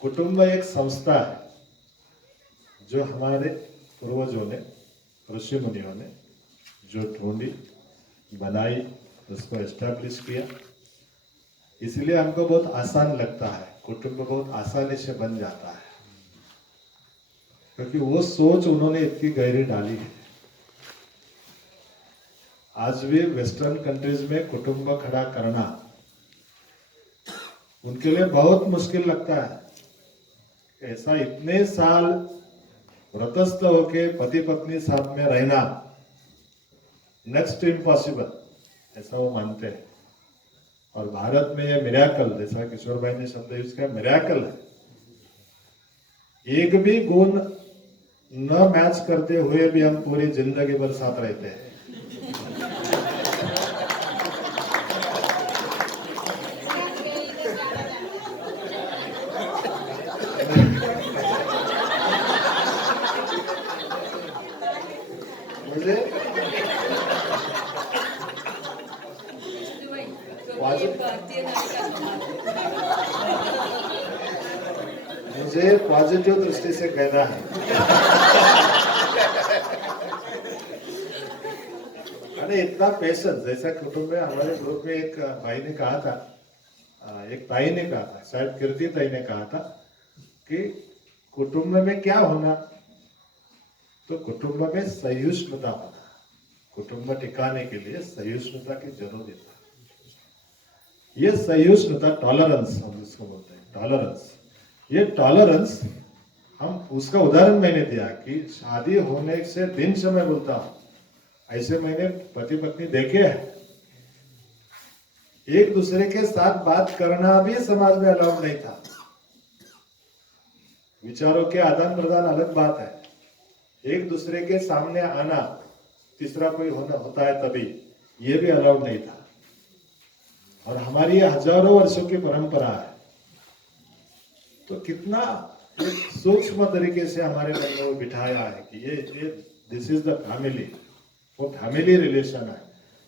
कुटुंब एक संस्था है जो हमारे पूर्वजों ने, ऋषि मुनियों ने जो ढूंढी, बनाई, उसको एस्टैब्लिश किया। इसलिए हमको बहुत आसान लगता है, कुटुंब बहुत आसानी से बन जाता है, क्योंकि वो सोच उन्होंने इतनी गहरी डाली है। आज भी वेस्टर्न कंट्रीज में कुटुंब खड़ा करना उनके लिए बहुत मुश्किल लगता है। ऐसा इतने साल व्रतस्थ होके पति पत्नी साथ में रहना नेक्स्ट टू इम्पॉसिबल, ऐसा वो मानते हैं। और भारत में ये मिरेकल, जैसा किशोर भाई ने शब्द यूज किया, मिरेकल है। एक भी गुण न मैच करते हुए भी हम पूरी जिंदगी भर साथ रहते हैं। मुझे पॉजिटिव दृष्टि से कहना है। अरे इतना पेशेंस, जैसा कुटुंब में हमारे ग्रुप में एक भाई ने कहा था, एक ताई ने कहा था, शायद कीर्ति ताई ने कहा था कि कुटुंब में क्या होना, तो कुटुंब में सहिष्णुता होना। कुटुंब टिकाने के लिए सहिष्णुता की जरूरत है। ये सहिष्णुता, टॉलरेंस हम इसको बोलते हैं, टॉलरेंस। ये टॉलरेंस, हम उसका उदाहरण मैंने दिया कि शादी होने से दिन से मैं बोलता हूं, ऐसे मैंने पति पत्नी देखे हैं, एक दूसरे के साथ बात करना भी समाज में अलाउड नहीं था। विचारों के आदान प्रदान अलग बात है, एक दूसरे के सामने आना, तीसरा कोई होता है तभी, ये भी अलाउड नहीं था। और हमारी ये हजारों वर्षों की परंपरा है। तो कितना एक सूक्ष्म तरीके से हमारे मन में वो बिठाया है कि ये दिस इज द फैमिली, वो फैमिली रिलेशन है।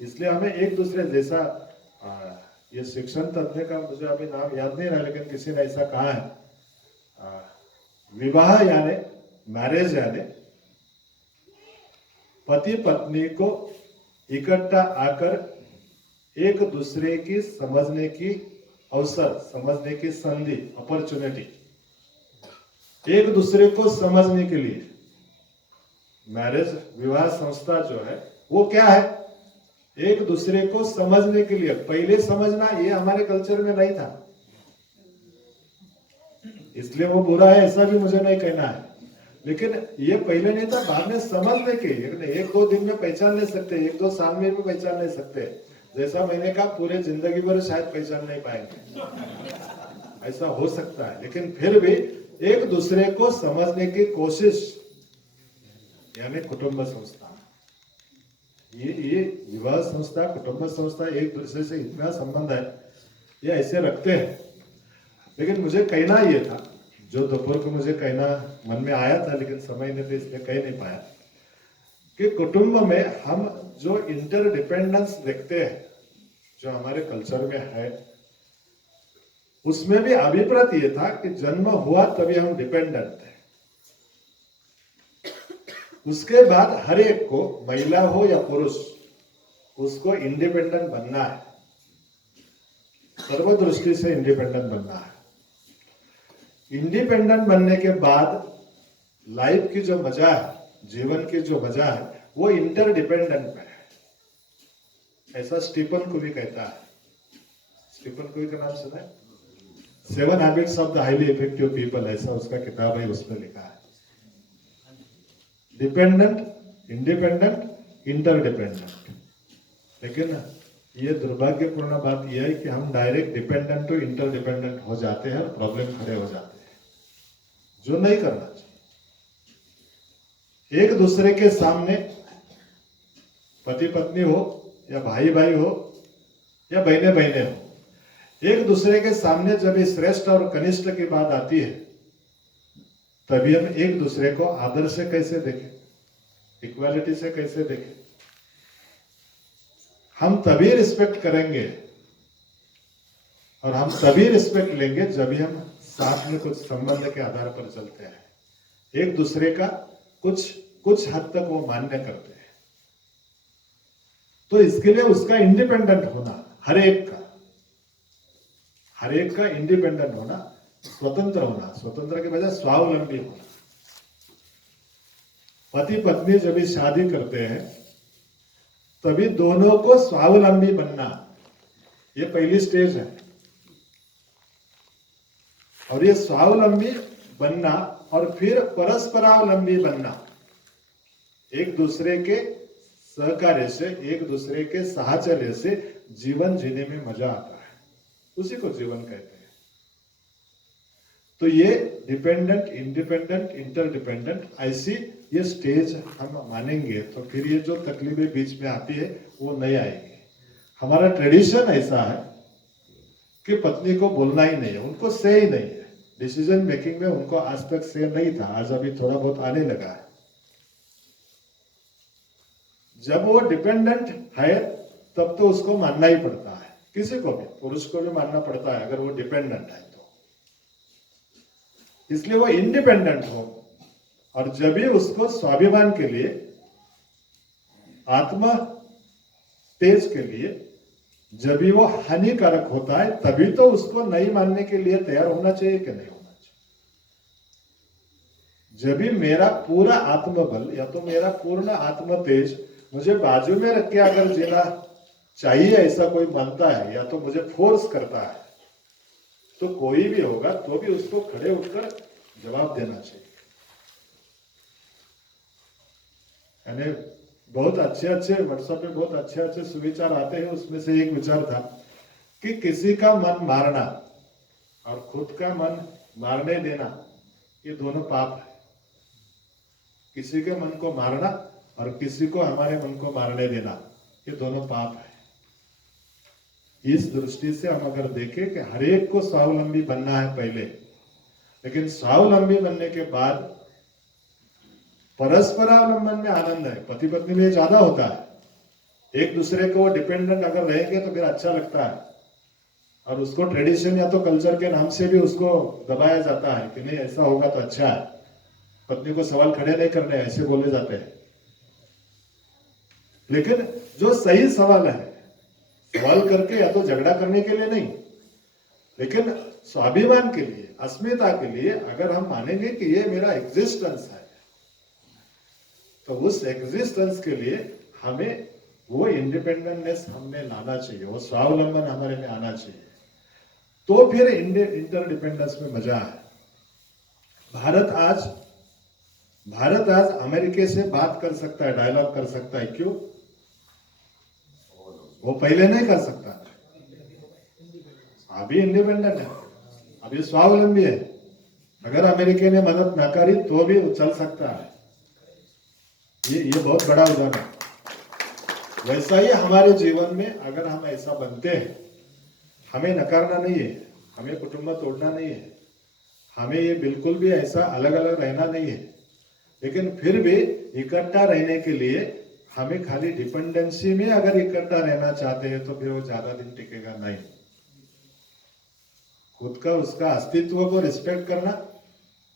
इसलिए हमें एक दूसरे जैसा, ये शिक्षण तज्ञ का मुझे अभी नाम याद नहीं रहा, लेकिन किसी ने ऐसा कहा है, विवाह यानी, मैरिज यानी पति पत्नी को इकट्ठा आकर एक दूसरे की समझने की अवसर, समझने की संधि, अपॉर्चुनिटी, एक दूसरे को समझने के लिए। मैरिज, विवाह संस्था जो है वो क्या है, एक दूसरे को समझने के लिए। पहले समझना ये हमारे कल्चर में नहीं था, इसलिए वो बुरा है ऐसा भी मुझे नहीं कहना है, लेकिन ये पहले नहीं था, बाद में समझने के। एक दो दिन में पहचान नहीं सकते, एक दो साल में भी पहचान नहीं सकते, जैसा मैंने कहा पूरे जिंदगी भर शायद पहचान नहीं पाएंगे, ऐसा हो सकता है। लेकिन फिर भी एक दूसरे को समझने की कोशिश, यानी कुटुंब संस्था। ये विवाह संस्था, कुटुंब संस्था एक दूसरे से इतना संबंध है, ये ऐसे रखते हैं। लेकिन मुझे कहना ये था, जो दोपहर को मुझे कहना मन में आया था, लेकिन समय ने तो इसलिए कह नहीं पाया, कि कुटुंब में हम जो इंटरडिपेंडेंस देखते हैं, जो हमारे कल्चर में है, उसमें भी अभिप्राय ये था कि जन्म हुआ तभी हम डिपेंडेंट हैं। उसके बाद हर एक को, महिला हो या पुरुष, उसको इंडिपेंडेंट बनना है, सर्वदृष्टि से इंडिपेंडेंट बनना है। इंडिपेंडेंट बनने के बाद लाइफ की जो मजा है, जीवन की जो मजा है, वो इंटरडिपेंडेंट में है। ऐसा स्टीफन कोवी कहता है। स्टीफन कोवी का नाम सुना है? 7 habits of the highly effective people, ऐसा उसका किताब है, उसमें लिखा है। Dependent, independent, interdependent. लेकिन ये दुर्भाग्यपूर्ण बात यह है कि हम डायरेक्ट डिपेंडेंट टू इंटरडिपेंडेंट हो जाते हैं और प्रॉब्लम खड़े हो जाते हैं, जो नहीं करना चाहिए। एक दूसरे के सामने, पति पत्नी हो या भाई भाई हो या बहने बहने हो, एक दूसरे के सामने जब इस श्रेष्ठ और कनिष्ठ की बात आती है, तभी हम एक दूसरे को आदर से कैसे देखें, इक्वालिटी से कैसे देखें। हम तभी रिस्पेक्ट करेंगे और हम तभी रिस्पेक्ट लेंगे जब भी हम साथ में कुछ संबंध के आधार पर चलते हैं, एक दूसरे का कुछ कुछ हद तक वो मान्य करते हैं। तो इसके लिए उसका इंडिपेंडेंट होना, हर एक का इंडिपेंडेंट होना, स्वतंत्र होना, स्वतंत्र के बजाय स्वावलंबी होना। पति पत्नी जब भी शादी करते हैं तभी दोनों को स्वावलंबी बनना, ये पहली स्टेज है। और ये स्वावलंबी बनना और फिर परस्परावलंबी बनना, एक दूसरे के सहकार्य से, एक दूसरे के साहचर्य से जीवन जीने में मजा आता है, उसी को जीवन कहते हैं। तो ये डिपेंडेंट, इंडिपेंडेंट, इंटरडिपेंडेंट, ऐसी ये स्टेज हम मानेंगे तो फिर ये जो तकलीफें बीच में आती है वो नहीं आएगी। हमारा ट्रेडिशन ऐसा है कि पत्नी को बोलना ही नहीं है, उनको से ही नहीं है, डिसीजन मेकिंग में उनको आज तक से नहीं था, आज अभी थोड़ा बहुत आने लगा है। जब वो डिपेंडेंट है तब तो उसको मानना ही पड़ता है, किसी को भी, पुरुष को भी मानना पड़ता है अगर वो डिपेंडेंट है तो। इसलिए वो इंडिपेंडेंट हो, और जब भी उसको स्वाभिमान के लिए, आत्मा तेज के लिए जब भी वो हानिकारक होता है तभी तो उसको नहीं मानने के लिए तैयार होना चाहिए कि नहीं होना चाहिए। जब भी मेरा पूरा आत्मबल या तो मेरा पूर्ण आत्म तेज मुझे बाजू में रख के अगर जीना चाहिए ऐसा कोई मानता है या तो मुझे फोर्स करता है, तो कोई भी होगा तो भी उसको खड़े उठकर जवाब देना चाहिए। यानी बहुत अच्छे व्हाट्सएप पे बहुत अच्छे सुविचार आते हैं, उसमें से एक विचार था कि किसी का मन मारना और खुद का मन मारने देना ये दोनों पाप है। किसी के मन को मारना और किसी को हमारे मन को मारने देना ये दोनों पाप है। इस दृष्टि से हम अगर देखें कि हर एक को स्वावलंबी बनना है पहले, लेकिन स्वावलंबी बनने के बाद परस्परावलंबन में आनंद है, पति पत्नी में ज्यादा होता है। एक दूसरे को डिपेंडेंट अगर रहेंगे तो फिर अच्छा लगता है, और उसको ट्रेडिशन या तो कल्चर के नाम से भी उसको दबाया जाता है कि नहीं ऐसा होगा तो अच्छा है, पत्नी को सवाल खड़े नहीं करने, ऐसे बोले जाते हैं। लेकिन जो सही सवाल है, सवाल करके या तो झगड़ा करने के लिए नहीं, लेकिन स्वाभिमान के लिए, अस्मिता के लिए अगर हम मानेंगे कि ये मेरा एग्जिस्टेंस है, तो उस एग्जिस्टेंस के लिए हमें वो इंडिपेंडेंटनेस हमने लाना चाहिए, वो स्वावलंबन हमारे में आना चाहिए, तो फिर इंटरडिपेंडेंस में मजा है। भारत आज अमेरिका से बात कर सकता है, डायलॉग कर सकता है, क्यों? वो पहले नहीं कर सकता, अभी इंडिपेंडेंट है, अभी स्वावलंबी है। अगर अमेरिका ने मदद ना करी तो भी चल सकता है। ये बहुत बड़ा उदाहरण है। वैसा ही हमारे जीवन में अगर हम ऐसा बनते हैं, हमें नकारना नहीं है, हमें कुटुंब तोड़ना नहीं है, हमें ये बिल्कुल भी ऐसा अलग अलग रहना नहीं है, लेकिन फिर भी इकट्ठा रहने के लिए हमें खाली डिपेंडेंसी में अगर इकट्ठा रहना चाहते हैं तो फिर वो ज्यादा दिन टिकेगा नहीं। खुद का उसका अस्तित्व को रिस्पेक्ट करना,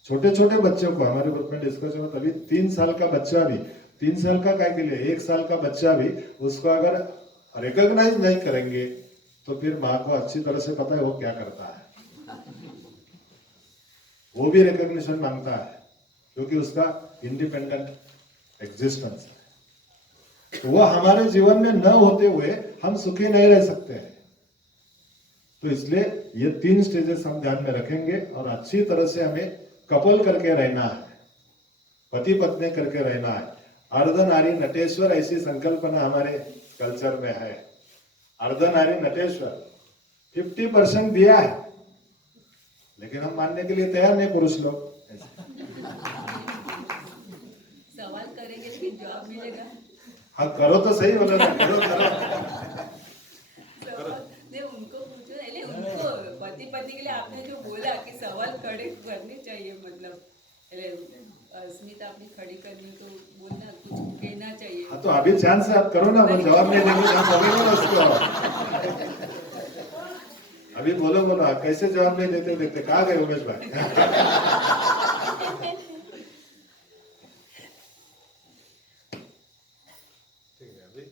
छोटे छोटे बच्चों को हमारे ग्रुप में डिस्कस हुआ, तभी 3 साल का बच्चा भी, 3 साल का काय के लिए 1 साल का बच्चा भी उसको अगर रिकॉग्नाइज नहीं करेंगे तो फिर माँ को अच्छी तरह से पता है वो क्या करता है। वो भी रिकॉग्निशन मांगता है क्योंकि उसका इंडिपेंडेंट एग्जिस्टेंस है। तो वो हमारे जीवन में न होते हुए हम सुखी नहीं रह सकते हैं। तो इसलिए ये 3 स्टेजेस हम ध्यान में रखेंगे और अच्छी तरह से हमें कपल करके रहना है, पति पत्नी करके रहना है। अर्धनारी नटेश्वर ऐसी संकल्पना हमारे कल्चर में है। अर्धनारी नटेश्वर 50% दिया है, लेकिन हम मानने के लिए तैयार नहीं पुरुष लोग। सवाल करेंगे लेकिन जवाब मिलेगा। हाँ करो तो सही, बोला ना, करो नहीं उनको पूछो, नहीं उनको पति पत्नी के लिए आपने जो बोला कि सवाल खड़े करने चाहिए, मतलब अस्मिता अपनी खड़ी करनी तो बोलना, कुछ कहना चाहिए। हाँ तो अभी चांस से आप करो ना, वो जवाब नहीं देंगे उसको। अभी बोलो बोलो आप कैसे जवाब नहीं देते देखते कहाँ गए उमेश भाई? ठीक है अभी